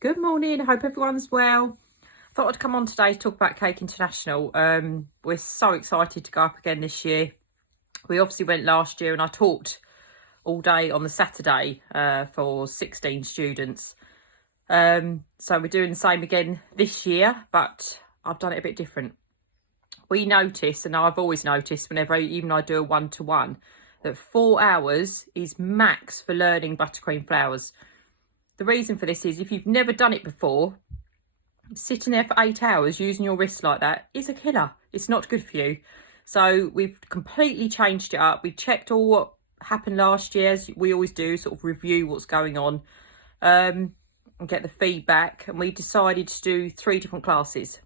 Good morning, I hope everyone's well. Thought I'd come on today to talk about Cake International. We're so excited to go up again this year. We obviously went last year and I taught all day on the Saturday for 16 students. So we're doing the same again this year, but I've done it a bit different. We notice, and I've always noticed whenever even I do a one-to-one, that 4 hours is max for learning buttercream flowers. The reason for this is if you've never done it before, sitting there for 8 hours using your wrists like that is a killer. It's not good for you. So we've completely changed it up. We checked all what happened last year, as we always do, sort of review what's going on and get the feedback. And we decided to do 3 different classes.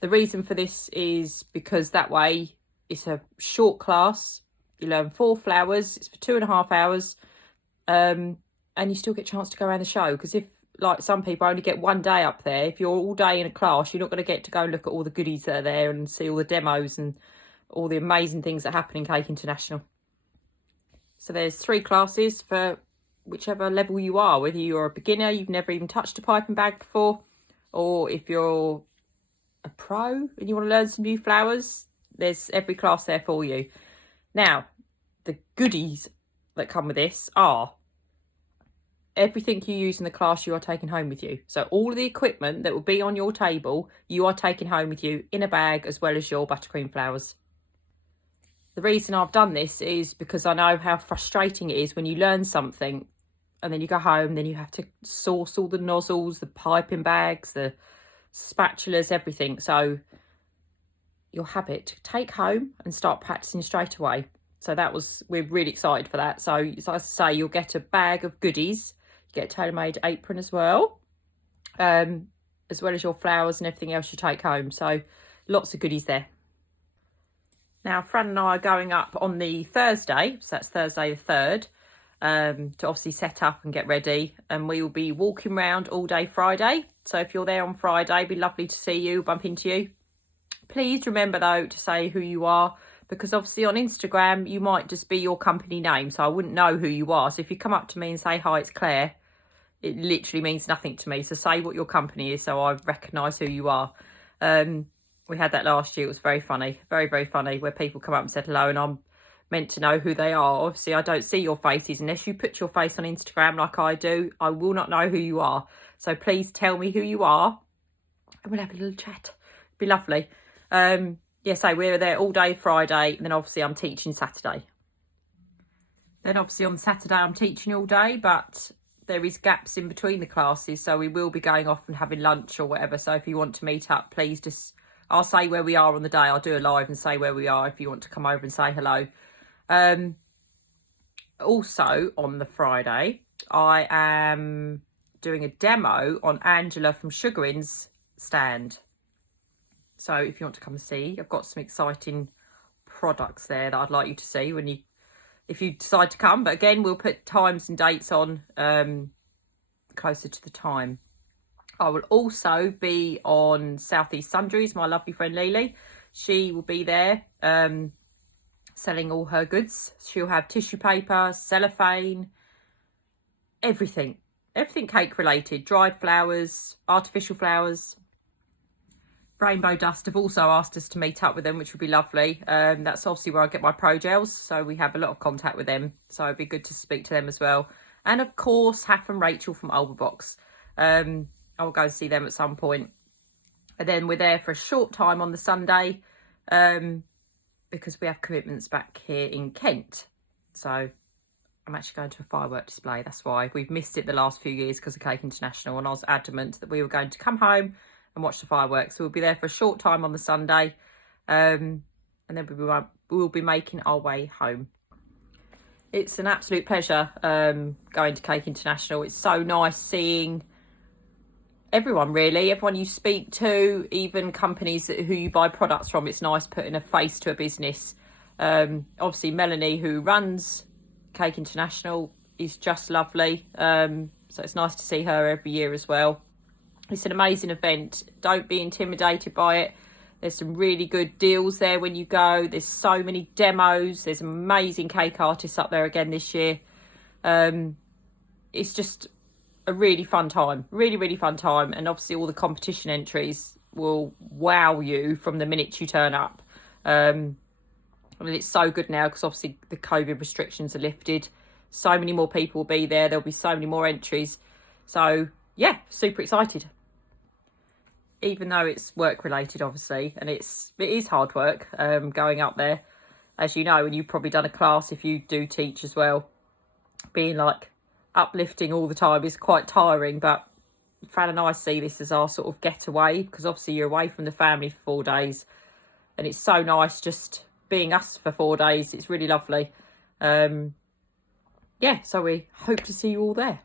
The reason for this is because that way it's a short class. You learn 4 flowers. It's for 2.5 hours. And you still get a chance to go around the show, because if, like, some people only get 1 day up there, if you're all day in a class, you're not going to get to go and look at all the goodies that are there and see all the demos and all the amazing things that happen in Cake International. So there's 3 classes for whichever level you are, whether you're a beginner, you've never even touched a piping bag before, or if you're a pro and you want to learn some new flowers, there's every class there for you. Now, the goodies that come with this are everything you use in the class you are taking home with you. So all of the equipment that will be on your table, you are taking home with you in a bag, as well as your buttercream flowers. The reason I've done this is because I know how frustrating it is when you learn something and then you go home, then you have to source all the nozzles, the piping bags, the spatulas, everything. So you'll have it to take home and start practicing straight away. So we're really excited for that. So as I say, you'll get a bag of goodies. You get a tailor-made apron as well as your flowers and everything else you take home. So lots of goodies there. Now, Fran and I are going up on the Thursday, so that's Thursday the 3rd, to obviously set up and get ready. And we will be walking around all day Friday. So if you're there on Friday, it'd be lovely to see you, bump into you. Please remember, though, to say who you are, because obviously on Instagram, you might just be your company name, so I wouldn't know who you are. So if you come up to me and say, "Hi, it's Claire," it literally means nothing to me. So say what your company is so I recognise who you are. We had that last year. It was very funny, very, very funny, where people come up and said hello and I'm meant to know who they are. Obviously, I don't see your faces. Unless you put your face on Instagram like I do, I will not know who you are. So please tell me who you are and we'll have a little chat. It'd be lovely. So we're there all day Friday, and then obviously I'm teaching Saturday. Then obviously on Saturday I'm teaching all day, but there is gaps in between the classes, so we will be going off and having lunch or whatever. So if you want to meet up, please I'll say where we are on the day. I'll do a live and say where we are if you want to come over and say hello. Also on the Friday, I am doing a demo on Angela from Sugarin's stand. So if you want to come and see, I've got some exciting products there that I'd like you to see if you decide to come. But again, we'll put times and dates on closer to the time. I will also be on Southeast Sundries, my lovely friend Lily. She will be there selling all her goods. She'll have tissue paper, cellophane, everything cake related, dried flowers, artificial flowers. Rainbow Dust have also asked us to meet up with them, which would be lovely. That's obviously where I get my pro gels, so we have a lot of contact with them, so it'd be good to speak to them as well. And of course, Haff and Rachel from Ulberbox. I will go and see them at some point. And then we're there for a short time on the Sunday because we have commitments back here in Kent. So I'm actually going to a firework display. That's why we've missed it the last few years because of Cake International, and I was adamant that we were going to come home and watch the fireworks. So we'll be there for a short time on the Sunday, and then we'll be making our way home. It's an absolute pleasure going to Cake International. It's so nice seeing everyone, really. Everyone you speak to, even companies who you buy products from. It's nice putting a face to a business. Obviously, Melanie, who runs Cake International, is just lovely. So it's nice to see her every year as well. It's an amazing event. Don't be intimidated by it. There's some really good deals there when you go. There's so many demos. There's amazing cake artists up there again this year. It's just a really fun time, really fun time. And obviously all the competition entries will wow you from the minute you turn up. I mean, it's so good now because obviously the COVID restrictions are lifted. So many more people will be there. There'll be so many more entries. So yeah, super excited. Even though it's work related, obviously, and it is hard work going up there, as you know, and you've probably done a class if you do teach as well. Being like uplifting all the time is quite tiring, but Fran and I see this as our sort of getaway because obviously you're away from the family for 4 days, and it's so nice just being us for 4 days. It's really lovely. Yeah, so we hope to see you all there.